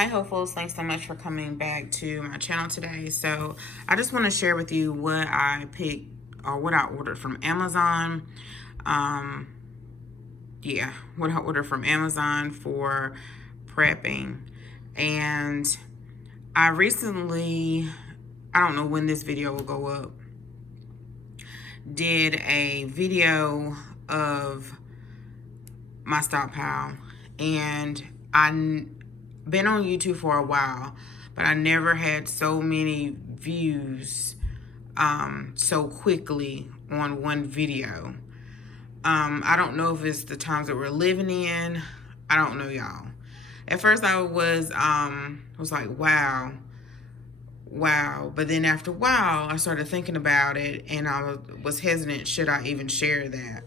Hi hopefuls, thanks so much for coming back to my channel today. So I just want to share with you what I picked or what I ordered from Amazon. What I ordered from Amazon for prepping. And I recently, I don't know when this video will go up, did a video of my stockpile, and I've been on YouTube for a while, but I never had so many views so quickly on one video. I don't know if it's the times that we're living in. I don't know, y'all. At first I was like, wow. But then after a while, I started thinking about it, and I was hesitant. Should I even share that?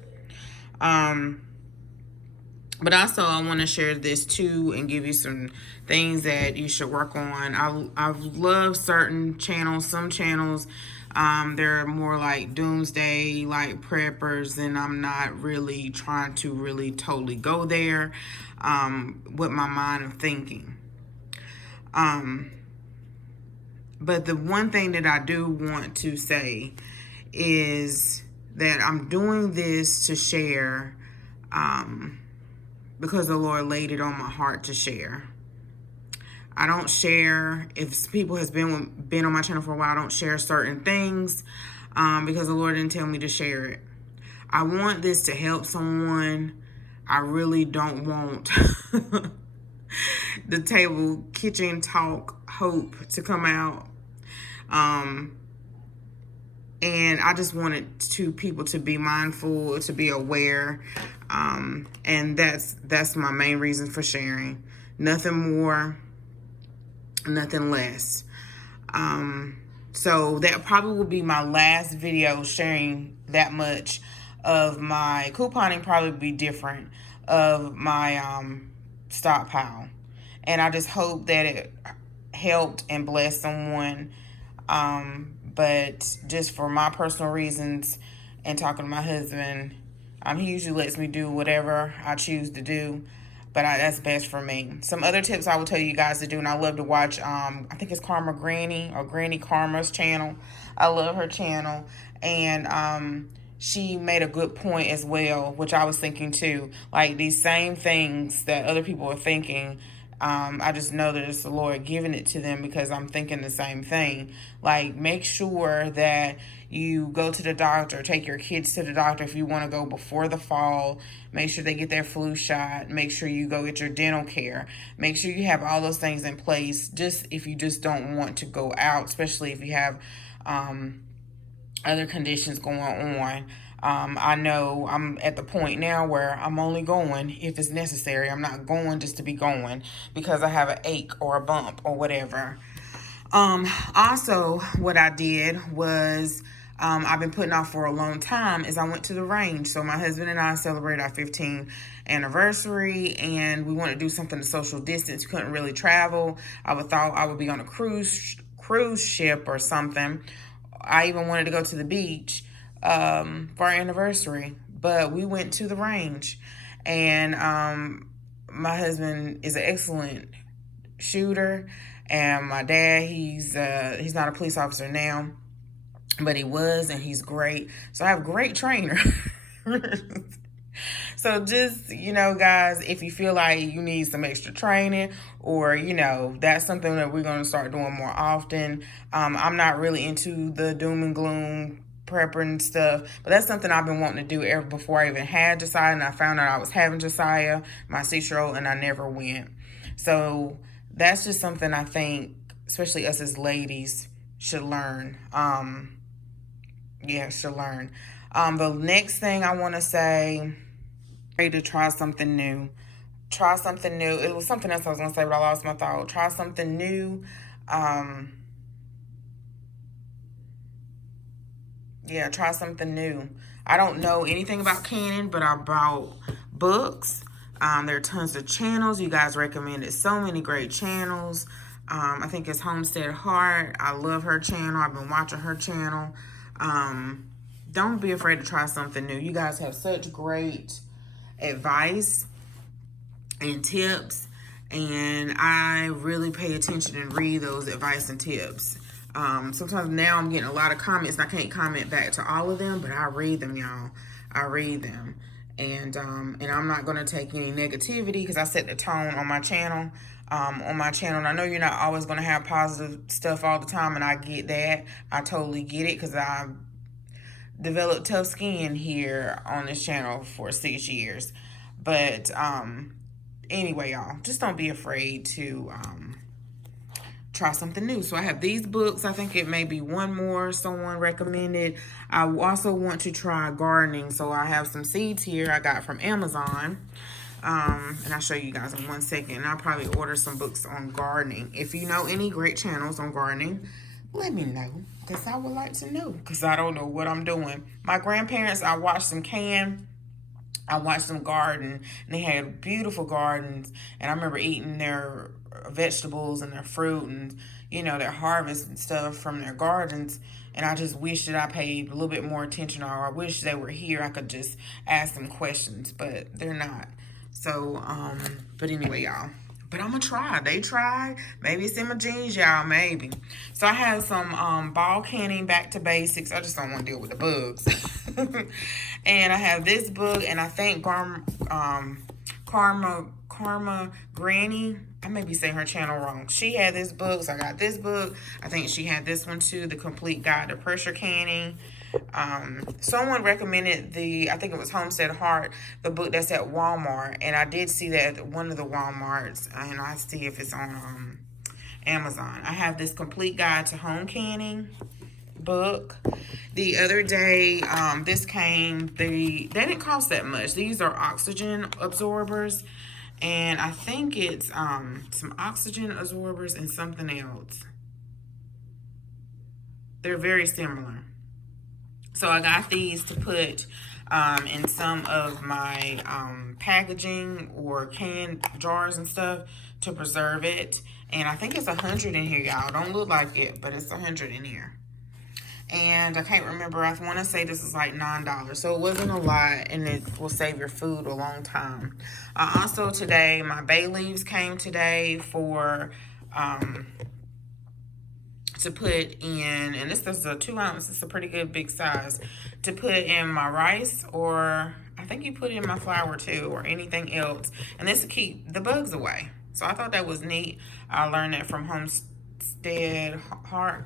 But also, I want to share this too and give you some things that you should work on. I love certain channels. Some channels, they're more like doomsday, like preppers, and I'm not really trying to really totally go there with my mind of thinking. But the one thing that I do want to say is that I'm doing this to share because the Lord laid it on my heart to share. I don't share, if people has been on my channel for a while, I don't share certain things because the Lord didn't tell me to share it. I want this to help someone. I really don't want the table kitchen talk hope to come out. And I just wanted people to be mindful, to be aware. And that's my main reason for sharing. Nothing more, nothing less. So that probably will be my last video sharing that much of my couponing, probably be different, of my stockpile. And I just hope that it helped and blessed someone. But just for my personal reasons and talking to my husband, he usually lets me do whatever I choose to do, but that's best for me. Some other tips I will tell you guys to do, and I love to watch, I think it's Karma Granny or Granny Karma's channel. I love her channel, and she made a good point as well, which I was thinking too. Like these same things that other people are thinking, I just know that it's the Lord giving it to them because I'm thinking the same thing. Like, make sure that you go to the doctor, take your kids to the doctor if you want to go before the fall. Make sure they get their flu shot. Make sure you go get your dental care. Make sure you have all those things in place, just if you just don't want to go out, especially if you have other conditions going on. I know I'm at the point now where I'm only going if it's necessary. I'm not going just to be going because I have an ache or a bump or whatever. Also, what I did was, I've been putting off for a long time, is I went to the range. So my husband and I celebrated our 15th anniversary, and we wanted to do something to social distance. Couldn't really travel. I thought I would be on a cruise ship or something. I even wanted to go to the beach for our anniversary, but we went to the range. And my husband is an excellent shooter, and my dad, he's not a police officer now, but he was, and he's great. So I have a great trainer. So just, guys, if you feel like you need some extra training, or, that's something that we're going to start doing more often. I'm not really into the doom and gloom prepper and stuff, but that's something I've been wanting to do ever before I even had Josiah, and I found out I was having Josiah, my 6-year-old, and I never went. So that's just something I think, especially us as ladies, should learn. Should learn. The next thing I want to say, to try something new. Try something new. It was something else I was going to say, but I lost my thought. Try something new. Try something new. I don't know anything about canning, but I bought books. There are tons of channels. You guys recommended so many great channels. I think it's Homestead Heart. I love her channel. I've been watching her channel. Don't be afraid to try something new. You guys have such great advice and tips, and I really pay attention and read those advice and tips. Sometimes now I'm getting a lot of comments and I can't comment back to all of them, but I read them, y'all. I read them. And I'm not going to take any negativity because I set the tone on my channel. And I know you're not always going to have positive stuff all the time, and I get that. I totally get it because I developed tough skin here on this channel for 6 years. But anyway, y'all, just don't be afraid to try something new. So I have these books. I think it may be one more someone recommended. I also want to try gardening. So I have some seeds here I got from Amazon. And I'll show you guys in 1 second. And I'll probably order some books on gardening. If you know any great channels on gardening, let me know, because I would like to know, because I don't know what I'm doing. My grandparents, I watched them garden, and they had beautiful gardens, and I remember eating their vegetables and their fruit and, you know, their harvest and stuff from their gardens, and I just wish that I paid a little bit more attention, or I wish they were here. I could just ask them questions, but they're not. So, but anyway, y'all. But I'm gonna try. They tried. Maybe it's in my jeans, y'all. Maybe. So I have some ball canning, back to basics. I just don't want to deal with the bugs. And I have this book, and I think Karma Granny, I may be saying her channel wrong. She had this book, so I got this book. I think she had this one too, The Complete Guide to Pressure Canning. Someone recommended I think it was Homestead Heart, the book that's at Walmart, and I did see that at one of the Walmarts, and I see if it's on Amazon. I have this Complete Guide to Home Canning book. The other day, this came, they didn't cost that much. These are oxygen absorbers, and I think it's some oxygen absorbers and something else. They're very similar. So I got these to put in some of my packaging or canned jars and stuff to preserve it. And I think it's 100 in here, y'all. Don't look like it, but it's 100 in here. And I can't remember. I want to say this is like $9. So it wasn't a lot, and it will save your food a long time. Also today, my bay leaves came today for... to put in, and this is a 2 ounce, it's a pretty good big size, to put in my rice, or I think you put in my flour too, or anything else, and this will keep the bugs away. So I thought that was neat. I learned it from Homestead Heart,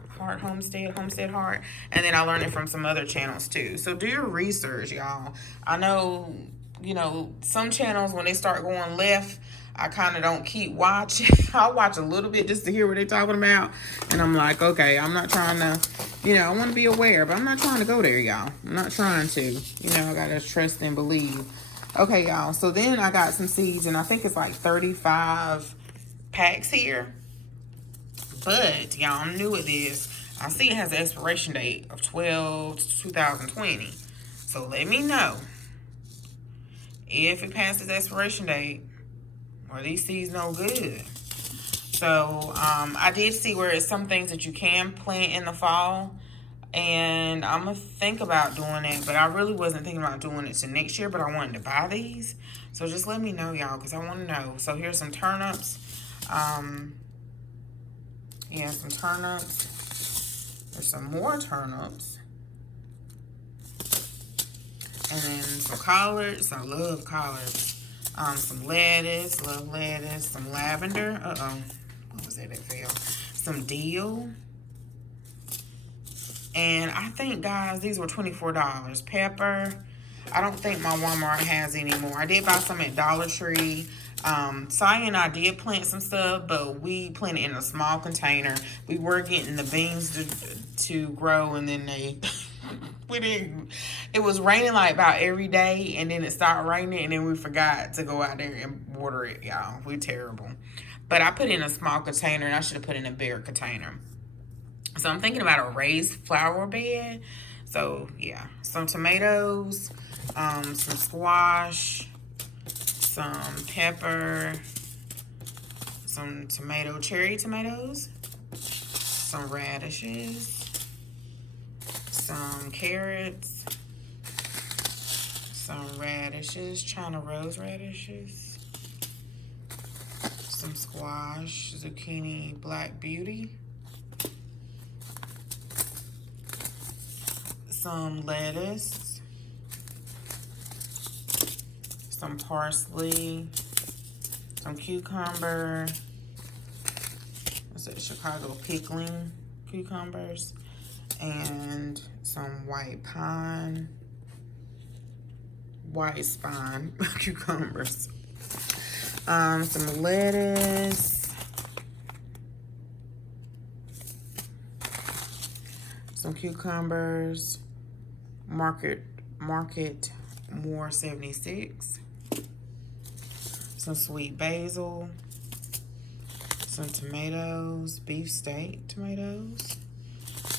and then I learned it from some other channels too. So do your research, y'all. I know, you know, some channels, when they start going left, I kind of don't keep watching. I'll watch a little bit just to hear what they're talking about. And I'm like, okay, I'm not trying to, you know, I want to be aware, but I'm not trying to go there, y'all. I'm not trying to. You know, I got to trust and believe. Okay, y'all. So then I got some seeds, and I think it's like 35 packs here. But, y'all, I'm new at this. I see it has an expiration date of 12/2020. So let me know if it passes expiration date. Or these seeds no good. So I did see where it's some things that you can plant in the fall, and I'm gonna think about doing it, but I really wasn't thinking about doing it to next year, but I wanted to buy these. So just let me know, y'all, because I want to know. So here's some turnips. Yeah, some turnips. There's some more turnips, and then some collards. I love collards. Some lettuce, love lettuce, some lavender. What was that fell? Some dill. And I think, guys, these were $24. Pepper. I don't think my Walmart has anymore. I did buy some at Dollar Tree. Saya and I did plant some stuff, but we planted in a small container. We were getting the beans to grow, and then they... we didn't. It was raining like about every day, and then it started raining, and then we forgot to go out there and water it, y'all. We're terrible. But I put in a small container, and I should have put in a bigger container. So I'm thinking about a raised flower bed. So yeah, some tomatoes, some squash, some pepper, some cherry tomatoes, some radishes, some carrots, some radishes, China rose radishes, some some squash, zucchini, black beauty. Some lettuce. Some parsley. Some cucumber. What's it? Chicago pickling cucumbers. And some white spine cucumbers. Some lettuce. Some cucumbers. Market More 76. Some sweet basil. Some tomatoes, beef steak tomatoes.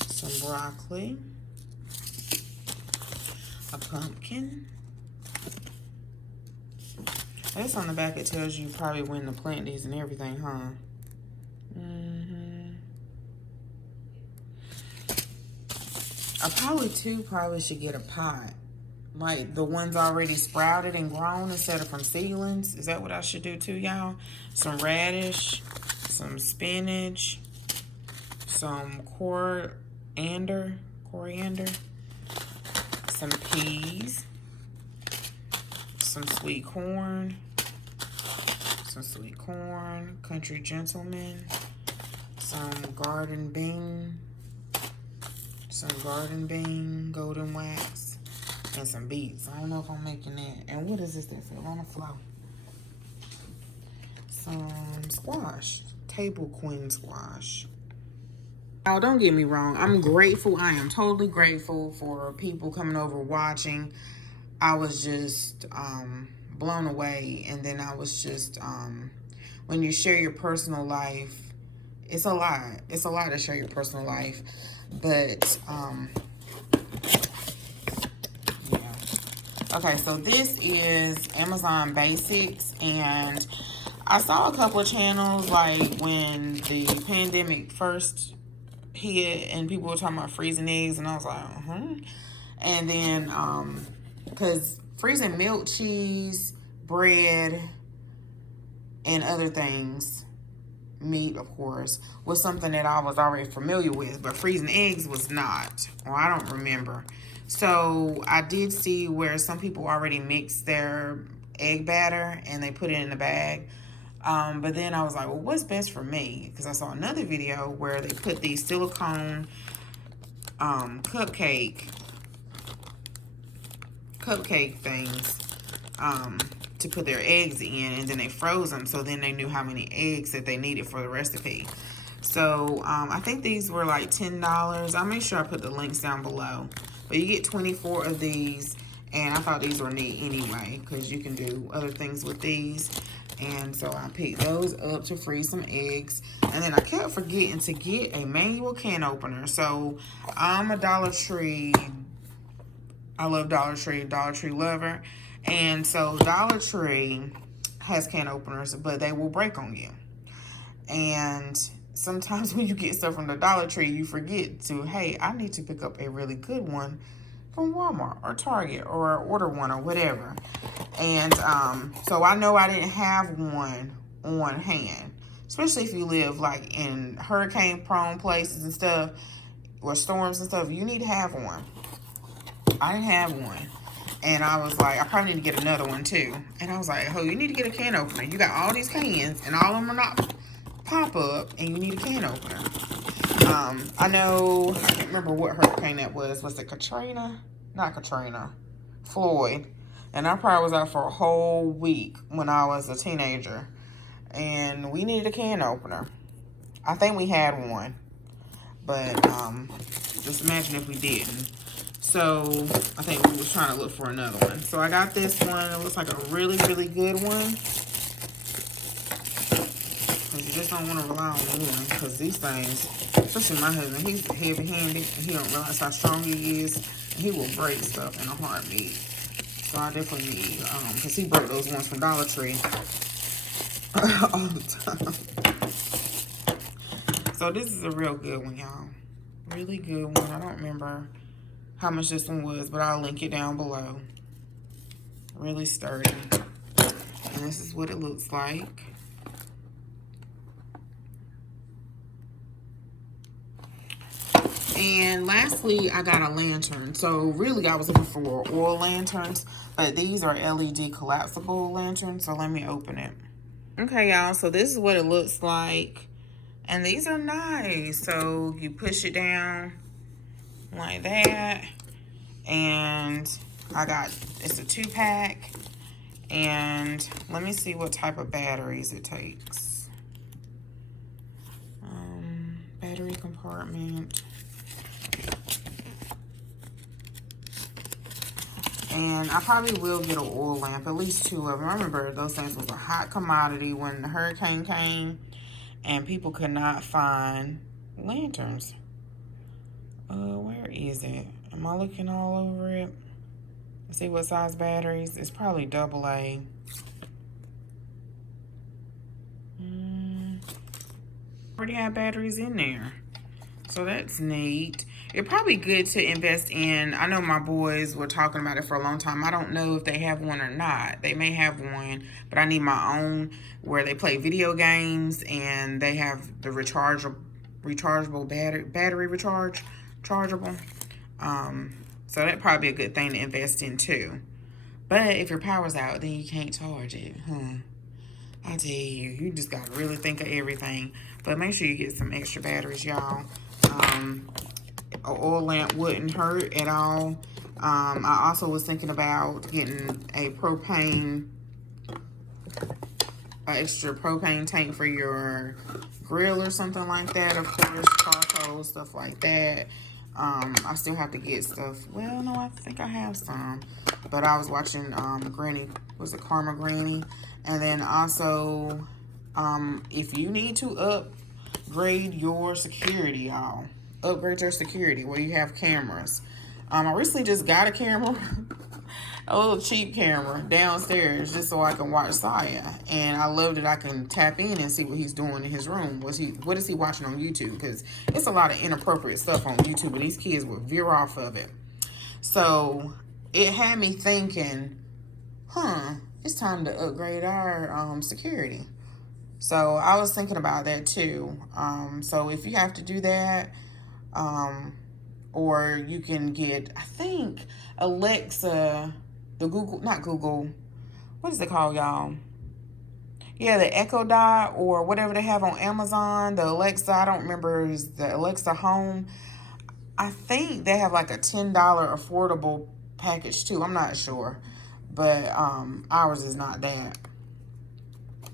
Some broccoli. A pumpkin. I guess on the back it tells you probably when to plant these and everything, huh? I probably should get a pot. Like the ones already sprouted and grown instead of from seedlings. Is that what I should do too, y'all? Some radish, some spinach, some coriander, some peas, some sweet corn, country gentleman, some garden bean, golden wax, and some beets. I don't know if I'm making that. And what is this that fell on the floor? Some squash, table queen squash. Now, don't get me wrong. I'm grateful. I am totally grateful for people coming over watching. I was just blown away. And then I was just, when you share your personal life, it's a lot. It's a lot to share your personal life. But, yeah. Okay, so this is Amazon Basics. And I saw a couple of channels, like when the pandemic first hit and people were talking about freezing eggs, and I was like, And then, because freezing milk, cheese, bread, and other things, meat, of course, was something that I was already familiar with, but freezing eggs was not, or I don't remember. So I did see where some people already mixed their egg batter and they put it in a bag. But then I was like, well, what's best for me? Because I saw another video where they put these silicone cupcake things to put their eggs in, and then they froze them, so then they knew how many eggs that they needed for the recipe. So I think these were like $10. I'll make sure I put the links down below. But you get 24 of these, and I thought these were neat anyway, because you can do other things with these. And so I picked those up to freeze some eggs. And then I kept forgetting to get a manual can opener. So I'm a Dollar Tree. I love Dollar Tree lover. And so Dollar Tree has can openers, but they will break on you. And sometimes when you get stuff from the Dollar Tree, you forget to, hey, I need to pick up a really good one from Walmart or Target, or order one or whatever. And so I know I didn't have one on hand, especially if you live like in hurricane prone places and stuff, or storms and stuff. You need to have one. I didn't have one, and I was like, I probably need to get another one too. And I was like, oh, you need to get a can opener. You got all these cans and all of them are not pop up, and you need a can opener. I know, I can't remember what hurricane that was. Was it Katrina? Not Katrina. Floyd. And I probably was out for a whole week when I was a teenager. And we needed a can opener. I think we had one. But just imagine if we didn't. So I think we was trying to look for another one. So I got this one. It looks like a really, really good one. Because you just don't want to rely on one. Because these things, especially my husband, he's heavy-handed. And he don't realize how strong he is. And he will break stuff in a heartbeat. So I definitely need, because he broke those ones from Dollar Tree all the time. So this is a real good one, y'all. Really good one. I don't remember how much this one was, but I'll link it down below. Really sturdy. And this is what it looks like. And lastly, I got a lantern. So really, I was looking for oil lanterns, but these are LED collapsible lanterns. So let me open it. Okay, y'all, so this is what it looks like. And these are nice. So you push it down like that. And I got, it's a 2-pack. And let me see what type of batteries it takes. Battery compartment. And I probably will get an oil lamp, at least 2 of them. I remember those things was a hot commodity when the hurricane came and people could not find lanterns. Where is it? Am I looking all over it? Let's see what size batteries. It's probably AA. Already have batteries in there. So that's neat. It's probably good to invest in. I know my boys were talking about it for a long time. I don't know if they have one or not. They may have one, but I need my own where they play video games and they have the rechargeable battery chargeable. So that'd probably be a good thing to invest in too. But if your power's out, then you can't charge it. I tell you, you just gotta really think of everything. But make sure you get some extra batteries, y'all. An oil lamp wouldn't hurt at all. I also was thinking about getting a extra propane tank for your grill or something like that. Of course, charcoal, stuff like that. I still have to get stuff. Well, no, I think I have some. But I was watching Granny, was it Karma Granny? And then also, if you need to upgrade your security, y'all. Upgrade your security where you have cameras. I recently just got a camera, a little cheap camera downstairs just so I can watch Saya. And I love that I can tap in and see what he's doing in his room. What is he watching on YouTube? Because it's a lot of inappropriate stuff on YouTube and these kids will veer off of it. So it had me thinking, it's time to upgrade our security. So I was thinking about that too. So if you have to do that, or you can get, I think, Alexa, not Google, what is it called, y'all? Yeah, the Echo Dot or whatever they have on Amazon, the Alexa, I don't remember, is the Alexa Home. I think they have like a $10 affordable package too. I'm not sure, but ours is not that.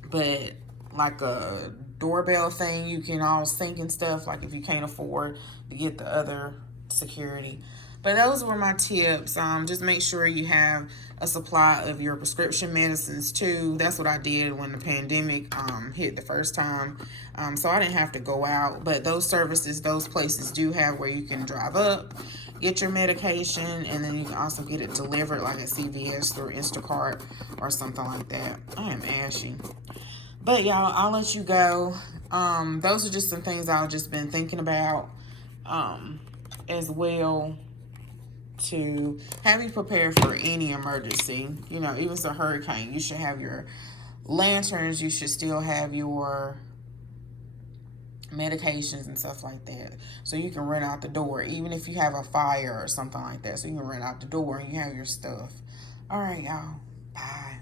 But like a doorbell thing, you can all sync and stuff, like if you can't afford to get the other security. But those were my tips. Just make sure you have a supply of your prescription medicines too. That's what I did when the pandemic hit the first time. So I didn't have to go out, but those services, those places do have where you can drive up, get your medication, and then you can also get it delivered like at CVS through Instacart or something like that. I am ashy. But y'all, I'll let you go. Those are just some things I've just been thinking about as well, to have you prepared for any emergency. You know, even if it's a hurricane, you should have your lanterns. You should still have your medications and stuff like that, so you can run out the door, even if you have a fire or something like that, so you can run out the door and you have your stuff. All right, y'all. Bye.